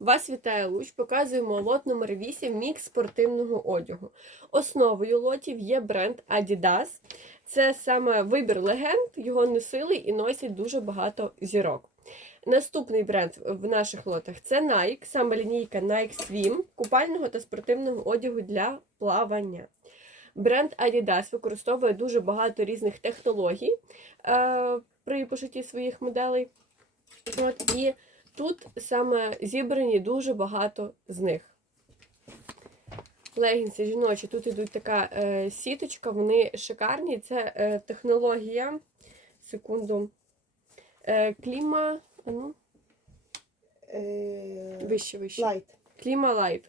Вас вітає Луч. Показуємо лот номер 8 мікс спортивного одягу. Основою лотів є бренд Adidas. Це саме вибір легенд, його носили і носять дуже багато зірок. Наступний бренд в наших лотах це Nike, саме лінійка Nike Swim, купального та спортивного одягу для плавання. Бренд Adidas використовує дуже багато різних технологій е, при пошитті своїх моделей. От, і тут саме зібрані дуже багато з них. Легінси жіночі, тут йдуть така е, сіточка, вони шикарні. Це е, технологія. Секунду. Е, кліма. А ну, Е, вище, вище. Лайт. Кліма Light.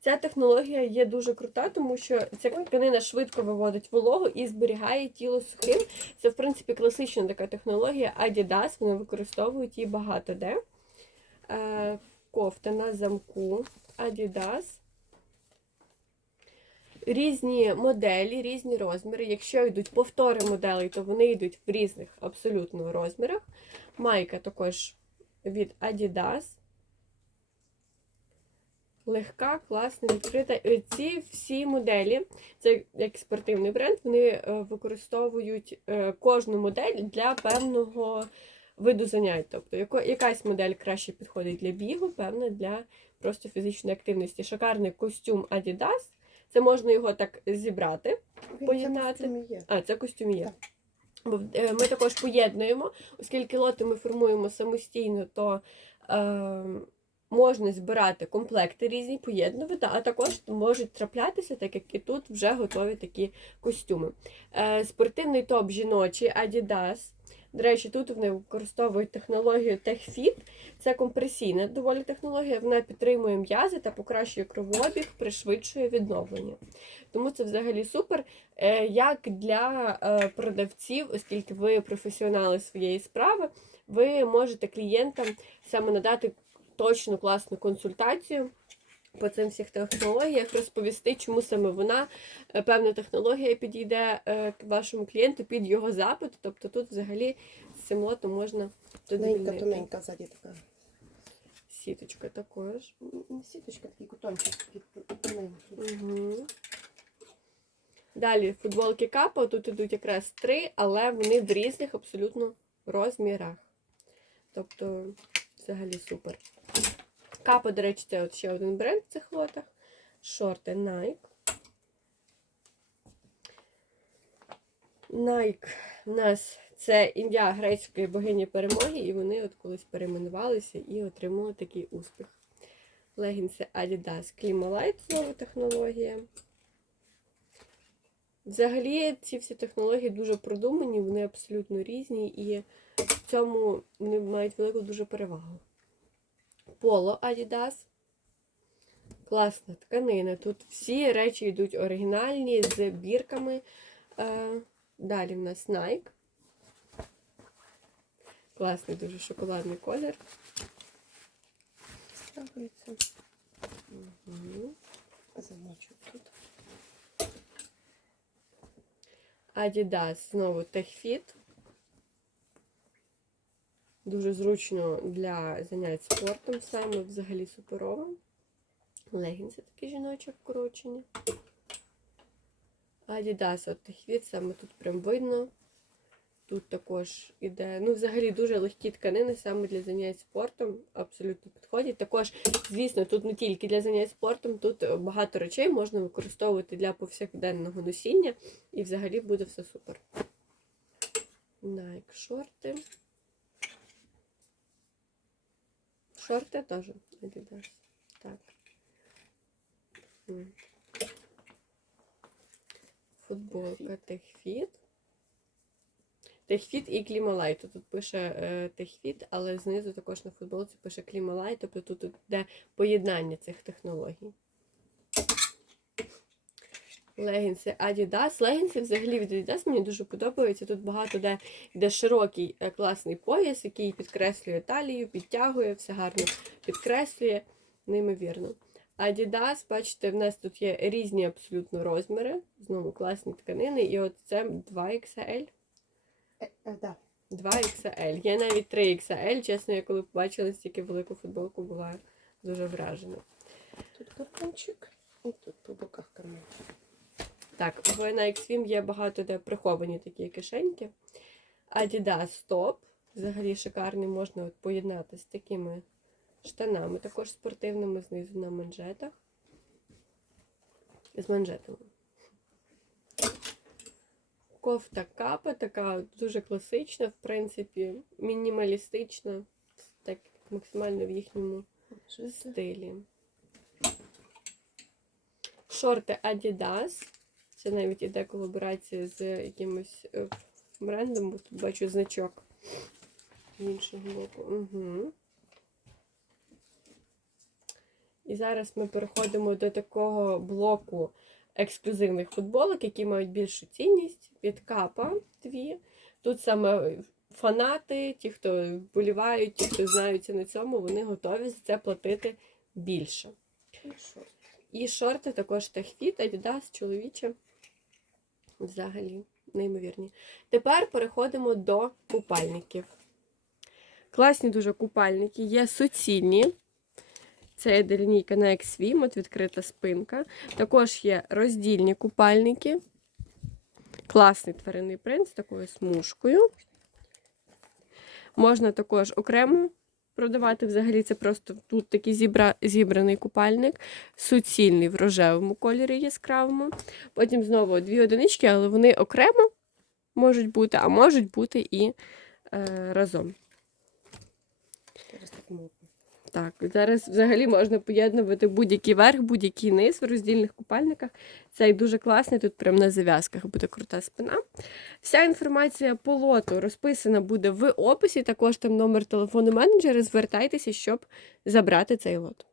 Ця технологія є дуже крута, тому що ця тканина швидко виводить вологу і зберігає тіло сухим. Це, в принципі, класична така технологія Adidas, вони використовують її багато де. Е, кофта на замку Adidas. Різні моделі, різні розміри. Якщо йдуть повтори моделей, то вони йдуть в різних абсолютно розмірах. Майка також від Adidas. Легка, класна, відкрита. Ці всі моделі, це як спортивний бренд, вони е, використовують е, кожну модель для певного виду занять. Тобто яко- якась модель краще підходить для бігу, певна для просто фізичної активності. Шикарний костюм Adidas. Це можна його так зібрати. Він Поєднати. це в є. А, це костюм є. Бо е, ми також поєднуємо, оскільки лоти ми формуємо самостійно, то е, можна збирати комплекти різні, поєднувати, а також можуть траплятися, так як і тут вже готові такі костюми. Е, спортивний топ жіночий Adidas. До речі, тут вони використовують технологію TechFit. Це компресійна доволі технологія. Вона підтримує м'язи та покращує кровообіг, пришвидшує відновлення. Тому це взагалі супер. Е, Як для е, продавців, оскільки ви професіонали своєї справи, ви можете клієнтам саме надати точну класну консультацію по цим всіх технологіях, розповісти, чому саме вона, е, певна технологія підійде е, вашому клієнту під його запит. Тобто тут взагалі з цим лотом можна Тоненька, тоненька ззаді така. Сіточка також. Сіточка, такий кутончик. Угу. Далі футболки капа. Тут ідуть якраз три, але вони в різних абсолютно розмірах. Тобто, взагалі супер. Капа, до речі, це от ще один бренд в цих лотах. Шорти Nike. Nike у нас це ім'я грецької богині перемоги, і вони от колись перейменувалися і отримали такий успіх. Легінси Adidas Climalite, знову технологія. Взагалі, ці всі технології дуже продумані, вони абсолютно різні, і в цьому вони мають велику дуже перевагу. Поло Adidas. Класна тканина. Тут всі речі йдуть оригінальні з бірками. Е, Далі в нас Nike. Класний дуже шоколадний колір. Мгм. Замочу тут. Adidas знову TechFit. Дуже зручно для занять спортом саме, взагалі суперово. Легінси такі жіночі вкорочені. Adidas от TechFit, саме тут прям видно. Тут також іде, ну, взагалі дуже легкі тканини саме для занять спортом, абсолютно підходять. Також, звісно, тут не тільки для занять спортом, тут багато речей можна використовувати для повсякденного носіння, і взагалі буде все супер. Nike шорти. Шорти теж Adidas. Так. Футболка Техфіт. Техфіт і Клімалайт. Тут пише е, Техфіт, але знизу також на футболці пише Клімалайт, тобто тут йде поєднання цих технологій. Легінси Adidas. Легінси взагалі від Adidas мені дуже подобаються. Тут багато де йде широкий е, класний пояс, який підкреслює талію, підтягує, все гарно підкреслює, неймовірно. Adidas, бачите, в нас тут є різні абсолютно розміри. Знову класні тканини. І от це 2XL. Е, е, да. 2XL. Є навіть 3XL. Чесно, я коли побачила стільки велику футболку, була дуже вражена. Тут карманчик. І тут по боках карманчик. Так, в Nike Swim є багато де приховані такі кишеньки. Adidas Top. Взагалі шикарний, можна от поєднати з такими штанами, також спортивними знизу на манжетах. З манжетами. Кофта капа, така дуже класична, в принципі, мінімалістична, так максимально в їхньому стилі. Шорти Adidas. Це навіть іде колаборація з якимось е, брендом, бо тут бачу значок з іншого боку. Угу. І зараз ми переходимо до такого блоку ексклюзивних футболок, які мають більшу цінність від капа дві. Тут саме фанати, ті, хто вболівають, ті, хто знаються на цьому, вони готові за це платити більше. І шорти також Техфіт, Adidas, чоловічі. Взагалі, неймовірні. Тепер переходимо до купальників. Класні дуже купальники, є суцільні. Це йде лінійка на X-Swim, от відкрита спинка. Також є роздільні купальники. Класний тваринний принт з такою смужкою. Можна також окремо продавати. Взагалі, це просто тут такий зібра... зібраний купальник суцільний в рожевому кольорі яскравому. Потім знову дві одинички, але вони окремо можуть бути, а можуть бути і е, разом. Зараз так. Так, зараз взагалі можна поєднувати будь-який верх, будь-який низ в роздільних купальниках. Цей дуже класний, тут прямо на зав'язках буде крута спина. Вся інформація по лоту розписана буде в описі, також там номер телефону менеджера. Звертайтеся, щоб забрати цей лот.